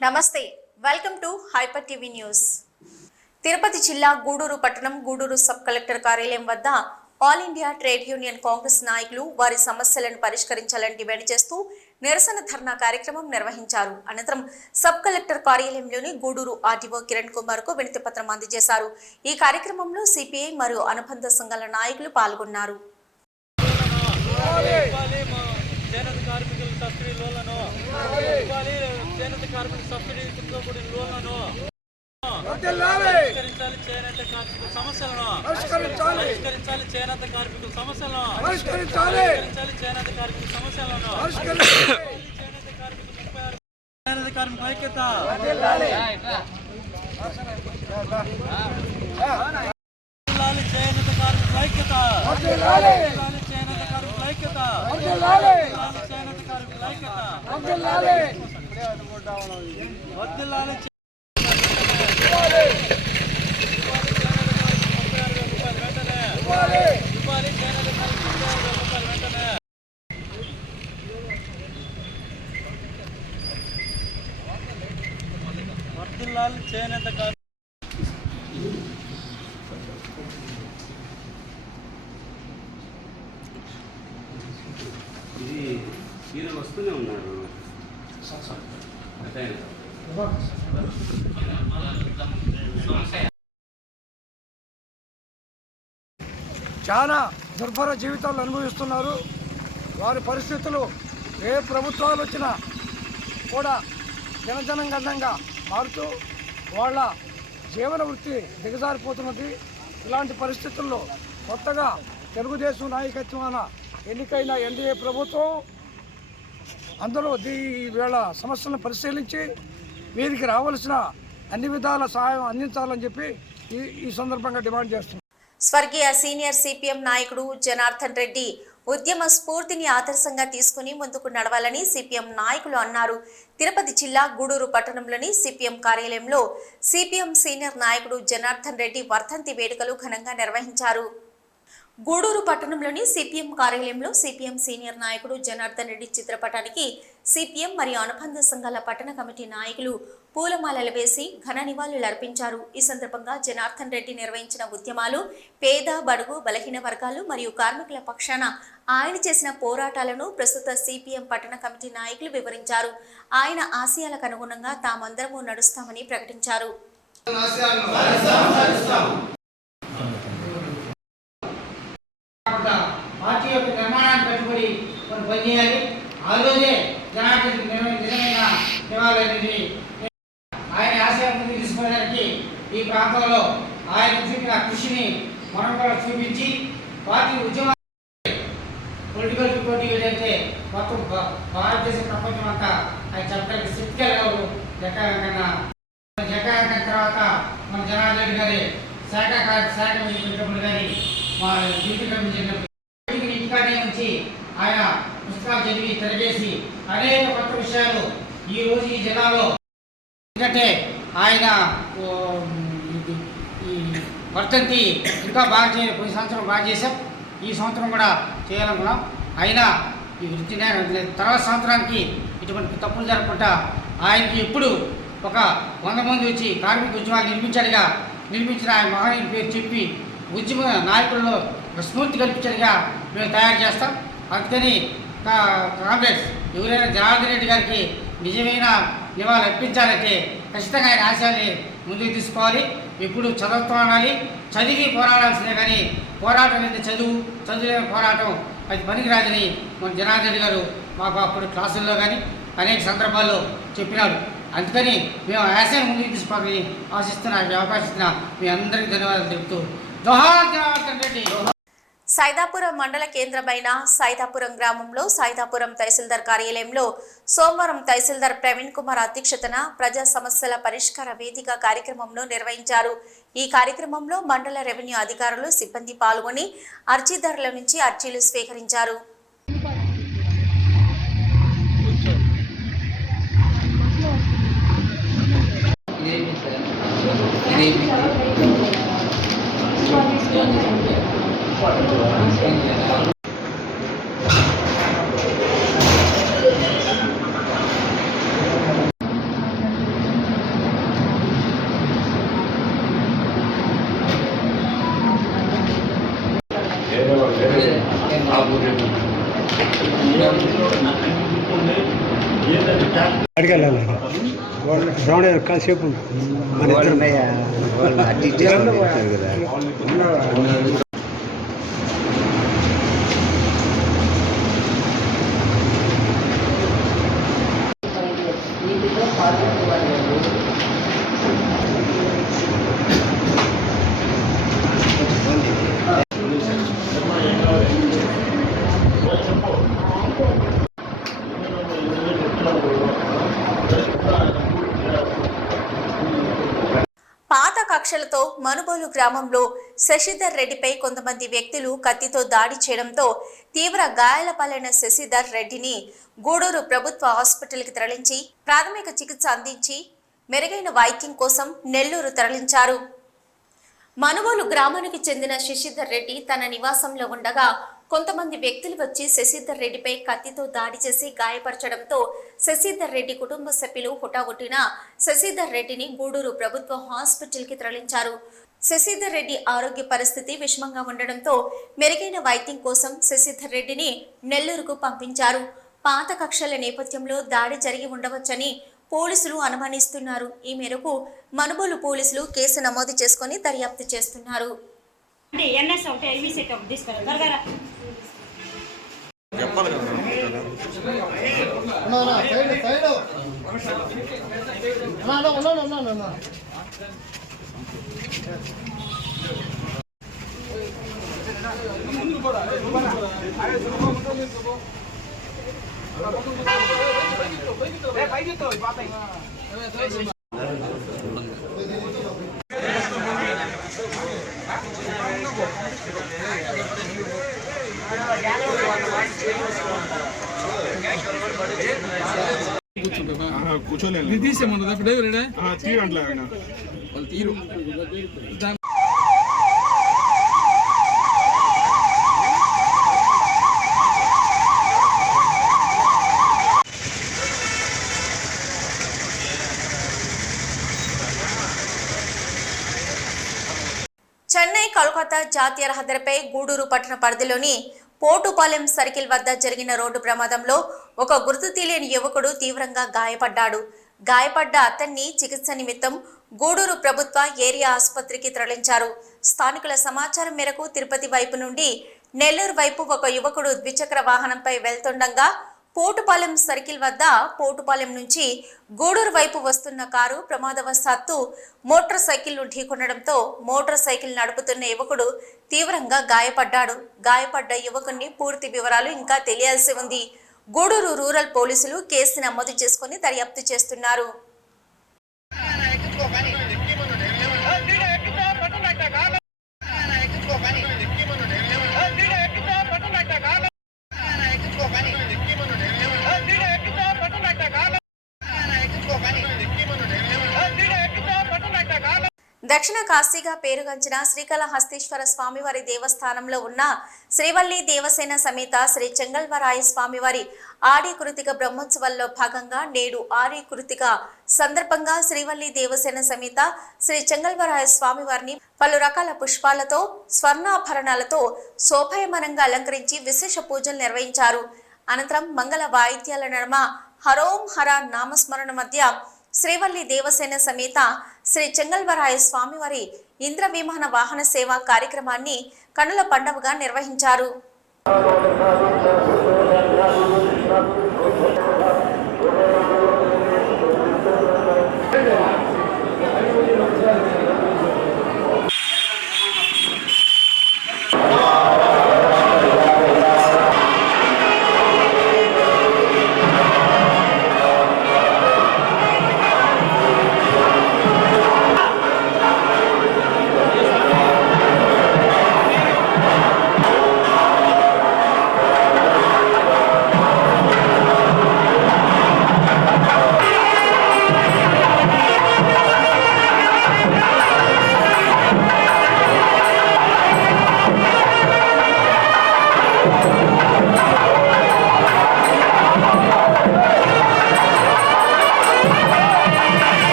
నమస్తే welcome to hyper TV news. Tirupati జిల్లా గూడూరు పట్టణం గూడూరు సబ్ కలెక్టర్ కార్యాలయం వద్ద all India trade union Congress నాయకులు వారి సమస్యలను పరిష్కరించాలని డిమాండ్ చేస్తూ నిరసన ధర్నా కార్యక్రమం నిర్వహించారు. అనంతరం సబ్ కలెక్టర్ కార్యాలయంలోని గూడూరు ఆర్డీఓ కిరణ్ కుమార్ కు వినతి పత్రం అందజేశారు. ఈ కార్యక్రమంలో సిపిఐ మరియు అనుబంధ సంఘాల నాయకులు పాల్గొన్నారు. ఇది వస్తూనే ఉన్నారు. చాలా దుర్భర జీవితాలు అనుభవిస్తున్నారు. వారి పరిస్థితులు ఏ ప్రభుత్వాలు వచ్చినా కూడా జనజనంగా మారుతూ వాళ్ళ జీవన వృత్తి దిగజారిపోతున్నది. ఇలాంటి పరిస్థితుల్లో కొత్తగా తెలుగుదేశం నాయకత్వాన ఎన్నికైన ఎన్డీఏ ప్రభుత్వం అందులో వీళ్ళ సమస్యలను పరిశీలించి వీరికి రావాల్సిన అన్ని విధాల సహాయం అందించాలని చెప్పి ఈ సందర్భంగా డిమాండ్ చేస్తున్నారు. స్వర్గీయ సీనియర్ సిపిఎం నాయకుడు జనార్దన్ రెడ్డి ఉద్యమ స్ఫూర్తిని ఆదర్శంగా తీసుకుని ముందుకు నడవాలని సిపిఎం నాయకులు అన్నారు. తిరుపతి జిల్లా గూడూరు పట్టణంలోని సిపిఎం కార్యాలయంలో సిపిఎం సీనియర్ నాయకుడు జనార్దన్ రెడ్డి వర్ధంతి వేడుకలు ఘనంగా నిర్వహించారు. గూడూరు పట్టణంలోని సిపిఎం కార్యాలయంలో సిపిఎం సీనియర్ నాయకుడు జనార్దన్ రెడ్డి చిత్రపటానికి సిపిఎం మరియు అనుబంధ సంఘాల పట్టణ కమిటీ నాయకులు పూలమాలలు వేసి ఘన నివాళులు అర్పించారు. ఈ సందర్భంగా జనార్దన్ రెడ్డి నిర్వహించిన ఉద్యమాలు, పేద బడుగు బలహీన వర్గాలు మరియు కార్మికుల పక్షాన ఆయన చేసిన పోరాటాలను ప్రస్తుత సిపిఎం పట్టణ కమిటీ నాయకులు వివరించారు. ఆయన ఆశయాలకు అనుగుణంగా తామందరము నడుస్తామని ప్రకటించారు. పార్టీ యొక్క నిర్మాణాన్ని కట్టుబడి మనం పనిచేయాలి. ఆ రోజే జనార్దన్ నిజమైన నివాళులనేది ఆయన ఆశయాల ముందు తీసుకోవడానికి ఈ ప్రాంతంలో ఆయన చూపిన కృషిని మనం కూడా చూపించి పార్టీ ఉద్యమ పొలిటికల్ పోటీ ఏదైతే మొత్తం భారతదేశ ప్రపంచం అంతా ఆయన చెప్పడానికి శక్తి కలగవు. జగన్ తర్వాత మన జనార్దన్ రెడ్డి గారి శాఖ పెట్టినప్పుడు కానీ మా డ్యూటీ కమిషన్ ఇంటికాడే నుంచి ఆయన పుస్తకాలు చదివి తిరగేసి అనేక కొత్త విషయాలు ఈరోజు ఈ జిల్లాలో ఎందుకంటే ఆయన ఈ వర్ధంతి ఇంకా బాగా చేయాలి. పోయిన సంవత్సరం బాగా చేసాం, ఈ సంవత్సరం కూడా చేయాలనుకున్నాం. అయినా ఈ వృత్తి తర్వాత సంవత్సరానికి ఇటువంటి తప్పులు జరగకుండా ఆయనకి ఎప్పుడు ఒక 100 మంది వచ్చి కార్మిక ఉద్యమాలు నిర్మించిన ఆయన మహనీయుల పేరు చెప్పి ఉద్యమ నాయకుల్లో స్ఫూర్తి కల్పించేదిగా మేము తయారు చేస్తాం. అందుకని కాంగ్రెస్ ఎవరైనా జనార్దన్ రెడ్డి గారికి నిజమైన నివాళులు అర్పించాలంటే ఖచ్చితంగా ఆయన ఆశయాన్ని ముందుకు తీసుకోవాలి. ఎప్పుడు చదువుతూ ఉండాలి, చదివి పోరాడాల్సిందే. కానీ పోరాటం అనేది చదువులేని పోరాటం అది పనికిరాదని మన జనార్దన్ రెడ్డి గారు మాకు అప్పుడు క్లాసుల్లో కానీ అనేక సందర్భాల్లో చెప్పినాడు. అందుకని మేము ఆశయాన్ని ముందుకు తీసుకోవాలని ఆశిస్తున్న అవకాశం ఇస్తున్న మీ అందరికీ ధన్యవాదాలు తెలుపుతూ జోహార్ జనార్దన్ రెడ్డి. సైదాపురం మండల కేంద్రమైన సైదాపురం గ్రామంలో సైదాపురం తహసీల్దార్ కార్యాలయంలో సోమవారం తహసీల్దార్ ప్రవీణ్ కుమార్ అధ్యక్షతన ప్రజా సమస్యల పరిష్కార వేదిక కార్యక్రమంను నిర్వహించారు. ఈ కార్యక్రమంలో మండల రెవెన్యూ అధికారులు సిబ్బంది పాల్గొని అర్జీదారుల నుంచి అర్జీలు స్వీకరించారు. అడిగెళ్ళాలి గ్రౌండ్ కాసేపు మన పాత కక్షలతో మనుబోలు గ్రామంలో శశిధర్ రెడ్డిపై కొంతమంది వ్యక్తులు కత్తితో దాడి చేయడంతో తీవ్ర గాయాల పాలైన శశిధర్ రెడ్డిని గూడూరు ప్రభుత్వ హాస్పిటల్కి తరలించి ప్రాథమిక చికిత్స అందించి మెరుగైన వైద్యం కోసం నెల్లూరు తరలించారు. మనుబోలు గ్రామానికి చెందిన శశిధర్ రెడ్డి తన నివాసంలో ఉండగా కొంతమంది వ్యక్తులు వచ్చి శశిధర్ రెడ్డిపై కత్తితో దాడి చేసి గాయపరచడంతో శశిధర్ రెడ్డి కుటుంబ సభ్యులు హుటాహుటిన శశిధర్ రెడ్డిని గూడూరు ప్రభుత్వ హాస్పిటల్కి తరలించారు. శశిధర్ రెడ్డి ఆరోగ్య పరిస్థితి విషమంగా ఉండడంతో మెరుగైన వైద్యం కోసం శశిధర్ రెడ్డిని నెల్లూరుకు పంపించారు. పాత కక్షల నేపథ్యంలో దాడి జరిగి ఉండవచ్చని పోలీసులు అనుమానిస్తున్నారు. ఈ మేరకు మనుబోలు పోలీసులు కేసు నమోదు చేసుకుని దర్యాప్తు చేస్తున్నారు. కూర్చోలేదు తీసేమన్నా తీరంట్లే ఆయన వాళ్ళు తీరు చెన్నై కోల్కతా జాతీయ రహదారిపై గూడూరు పట్టణ పరిధిలోని పోటుపాలెం సర్కిల్ వద్ద జరిగిన రోడ్డు ప్రమాదంలో ఒక గుర్తు తెలియని యువకుడు తీవ్రంగా గాయపడ్డాడు. గాయపడ్డ అతన్ని చికిత్స నిమిత్తం గూడూరు ప్రభుత్వ ఏరియా ఆసుపత్రికి తరలించారు. స్థానికుల సమాచారం మేరకు తిరుపతి వైపు నుండి నెల్లూరు వైపు ఒక యువకుడు ద్విచక్ర వాహనంపై వెళ్తుండగా పోటుపాలెం సర్కిల్ వద్ద పోటుపాలెం నుంచి గూడూరు వైపు వస్తున్న కారు ప్రమాదవశాత్తు మోటార్ సైకిల్ను ఢీకొనడంతో మోటార్ సైకిల్ నడుపుతున్న యువకుడు తీవ్రంగా గాయపడ్డాడు. గాయపడ్డ యువకుని పూర్తి వివరాలు ఇంకా తెలియాల్సి ఉంది. గూడూరు రూరల్ పోలీసులు కేసు నమోదు చేసుకుని దర్యాప్తు చేస్తున్నారు. దక్షిణ కాశీగా పేరుగాంచిన శ్రీకాళహస్తీశ్వర స్వామివారి దేవస్థానంలో ఉన్న శ్రీవల్లి దేవసేన సమేత శ్రీ చెంగల్వరాయ స్వామివారి ఆడి కృతిక బ్రహ్మోత్సవాల్లో భాగంగా నేడు ఆడి కృతిక సందర్భంగా శ్రీవల్లి దేవసేన సమేత శ్రీ చెంగల్వరాయ స్వామివారిని పలు రకాల పుష్పాలతో స్వర్ణాభరణాలతో శోభాయమానంగా అలంకరించి విశేష పూజలు నిర్వహించారు. అనంతరం మంగళ వాయిద్యాల నడుమ హరోం హర నామస్మరణ మధ్య శ్రీవల్లి దేవసేన సమేత శ్రీ చెంగల్వరాయ స్వామివారి ఇంద్ర విమాన వాహన సేవ కార్యక్రమాన్ని కన్నుల పండుగగా నిర్వహించారు.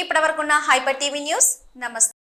ఇప్పటివరకున్న హైపర్ టీవీ న్యూస్. నమస్తే.